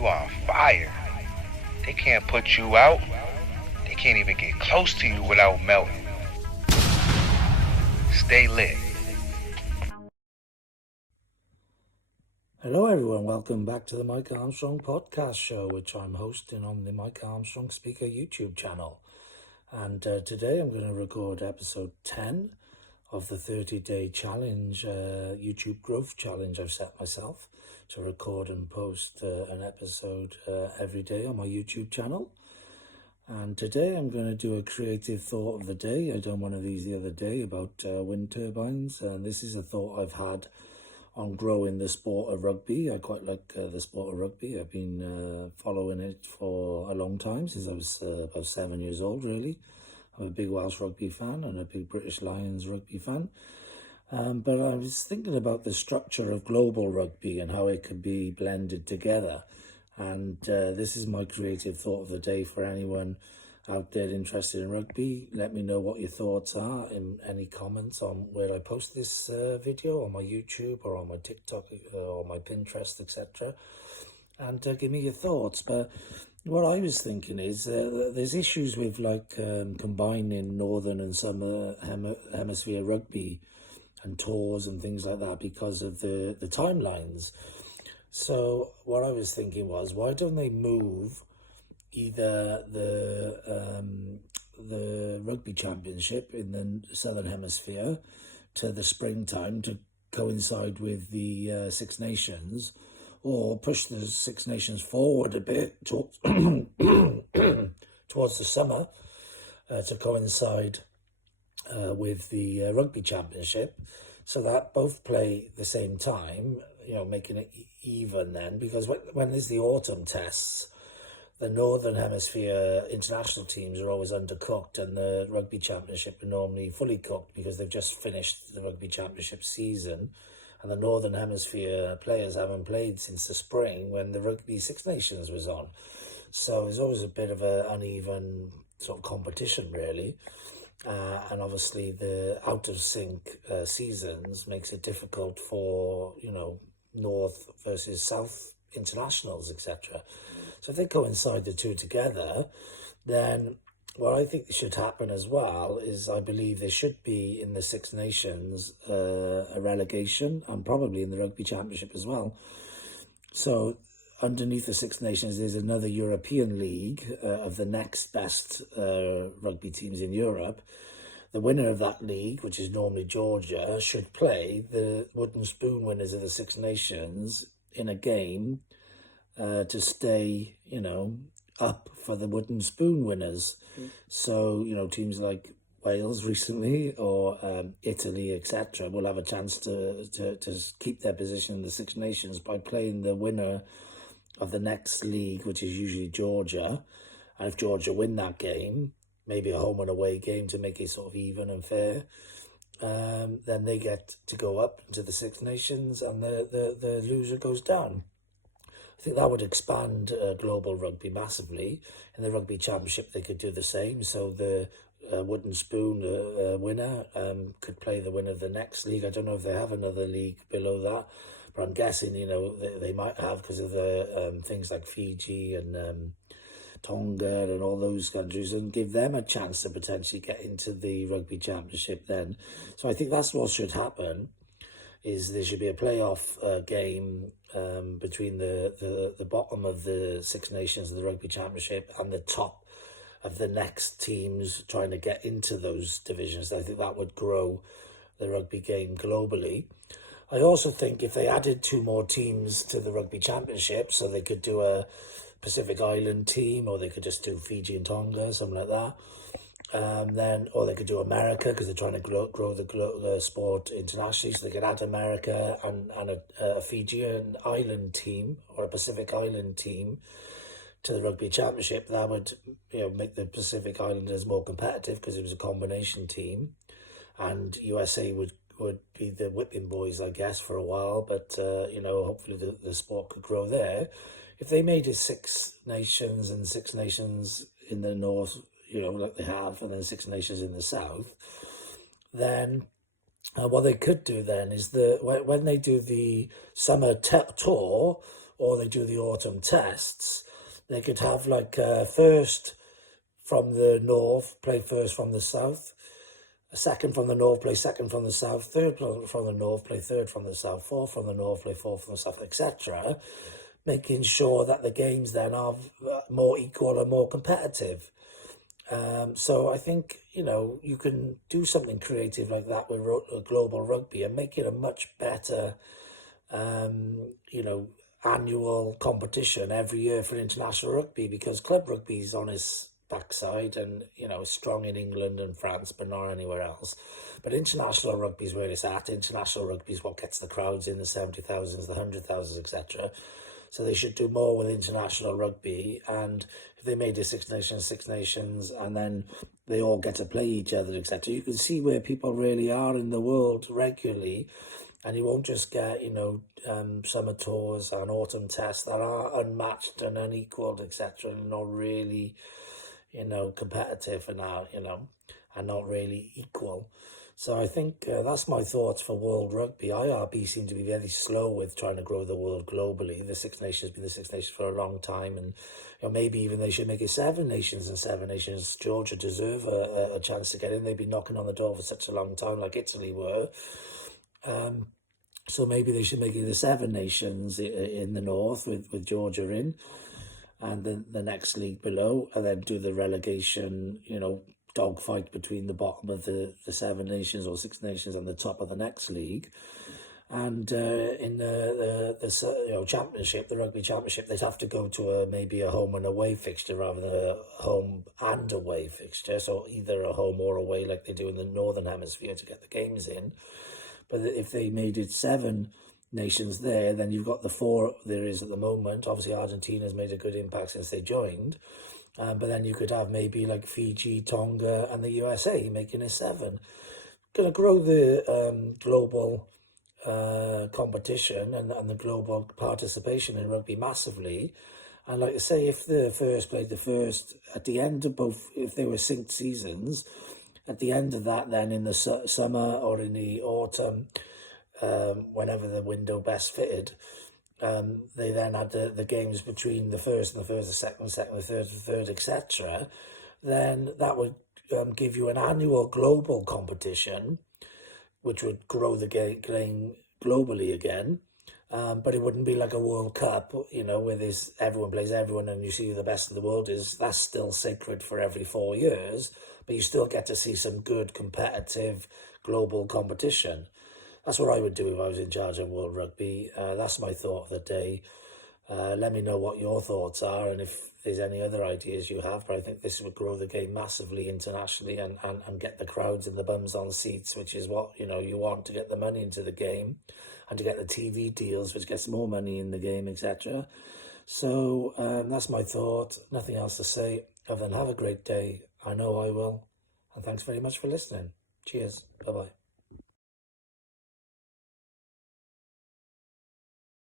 You are fire. They can't put you out. They can't even get close to you without melting. Stay lit. Hello everyone, welcome back to the Mike Armstrong podcast show, which I'm hosting on the Mike Armstrong Speaker YouTube channel. And today I'm going to record episode 10 of the 30-day challenge, YouTube growth challenge I've set myself to record and post an episode every day on my YouTube channel. And today I'm going to do a creative thought of the day. I done one of these the other day about wind turbines, and this is a thought I've had on growing the sport of rugby. I quite like the sport of rugby. I've been following it for a long time, since I was about 7 years old, really. I'm a big Welsh rugby fan and a big British Lions rugby fan. But I was thinking about the structure of global rugby and how it could be blended together. And this is my creative thought of the day for anyone out there interested in rugby. Let me know what your thoughts are in any comments on where I post this video on my YouTube or on my TikTok or my Pinterest, etc. And give me your thoughts. But what I was thinking is there's issues with combining northern and southern hemisphere rugby and tours and things like that because of the timelines. So what I was thinking was, why don't they move either the rugby championship in the southern hemisphere to the springtime to coincide with the Six Nations, or push the Six Nations forward a bit towards the summer to coincide with the rugby championship, so that both play the same time, making it even then, because when there's the autumn tests, the Northern Hemisphere international teams are always undercooked, and the Rugby Championship are normally fully cooked because they've just finished the Rugby Championship season, and the Northern Hemisphere players haven't played since the spring when the Rugby Six Nations was on. So there's always a bit of an uneven sort of competition, really. And obviously the out-of-sync seasons makes it difficult for, North versus South internationals, etc. So if they coincide the two together, then what I think should happen as well is, I believe there should be in the Six Nations a relegation, and probably in the Rugby Championship as well. So underneath the Six Nations, there's another European league of the next best rugby teams in Europe. The winner of that league, which is normally Georgia, should play the wooden spoon winners of the Six Nations in a game to stay, up for the wooden spoon winners. So, teams like Wales recently or Italy, etc., will have a chance to keep their position in the Six Nations by playing the winner of the next league, which is usually Georgia. And if Georgia win that game, maybe a home and away game to make it sort of even and fair, then they get to go up into the Six Nations, and the loser goes down. I think that would expand global rugby massively. In the Rugby Championship, they could do the same. So the wooden spoon winner could play the winner of the next league. I don't know if they have another league below that, but I'm guessing, they might have, because of the things like Fiji and Tonga and all those countries, and give them a chance to potentially get into the Rugby Championship then. So I think that's what should happen, is there should be a playoff game between the bottom of the Six Nations of the Rugby Championship and the top of the next teams trying to get into those divisions. I think that would grow the rugby game globally. I also think if they added 2 more teams to the Rugby Championship, so they could do a Pacific Island team, or they could just do Fiji and Tonga, something like that. Or they could do America, because they're trying to grow the sport internationally, so they could add America and a Fijian Island team or a Pacific Island team to the Rugby Championship. That would make the Pacific Islanders more competitive, because it was a combination team, and USA would be the whipping boys, I guess, for a while. But hopefully the sport could grow there. If they made it Six Nations and Six Nations in the north, like they have, and then Six Nations in the south, then what they could do then is when they do the summer tour, or they do the autumn tests, they could have like first from the north play first from the south, a second from the north play second from the south, third from the north play third from the south, fourth from the north play fourth from the south, etc., making sure that the games then are more equal and more competitive. So I think, you can do something creative like that with global rugby and make it a much better, annual competition every year for international rugby, because club rugby is on its backside and, it's strong in England and France, but not anywhere else. But international rugby is where it's at. International rugby is what gets the crowds in, the 70,000s, the 100,000s, etc. So they should do more with international rugby, and if they made it Six Nations, and then they all get to play each other, etc., you can see where people really are in the world regularly, and you won't just get, summer tours and autumn tests that are unmatched and unequaled, etc., and not really, competitive and and not really equal. So I think that's my thoughts for World Rugby. IRB seem to be very slow with trying to grow the world globally. The Six Nations have been the Six Nations for a long time, and maybe even they should make it Seven Nations and Seven Nations. Georgia deserve a chance to get in. They've been knocking on the door for such a long time, like Italy were. So maybe they should make it the Seven Nations in the north with Georgia in, and then the next league below, and then do the relegation, dogfight between the bottom of the Seven Nations or Six Nations and the top of the next league. And in the championship, the rugby championship, they'd have to go to maybe a home and away fixture rather than a home and away fixture. So either a home or away like they do in the Northern Hemisphere to get the games in. But if they made it Seven Nations there, then you've got the four there is at the moment. Obviously, Argentina's made a good impact since they joined. But then you could have maybe like Fiji, Tonga, and the USA making it seven. Going to grow the global competition and the global participation in rugby massively. And like I say, if the first played the first, at the end of both, if they were synced seasons, at the end of that, then in the summer or in the autumn, whenever the window best fitted, they then had the games between the first and the second, the third, etc. Then that would give you an annual global competition, which would grow the game globally again. But it wouldn't be like a World Cup, where everyone plays everyone and you see who the best of the world is. That's still sacred for every 4 years, but you still get to see some good competitive global competition. That's what I would do if I was in charge of World Rugby. That's my thought of the day. Let me know what your thoughts are and if there's any other ideas you have. But I think this would grow the game massively internationally and get the crowds and the bums on seats, which is what you want to get the money into the game and to get the TV deals, which gets more money in the game, etc. So that's my thought. Nothing else to say other than have a great day. I know I will. And thanks very much for listening. Cheers. Bye-bye.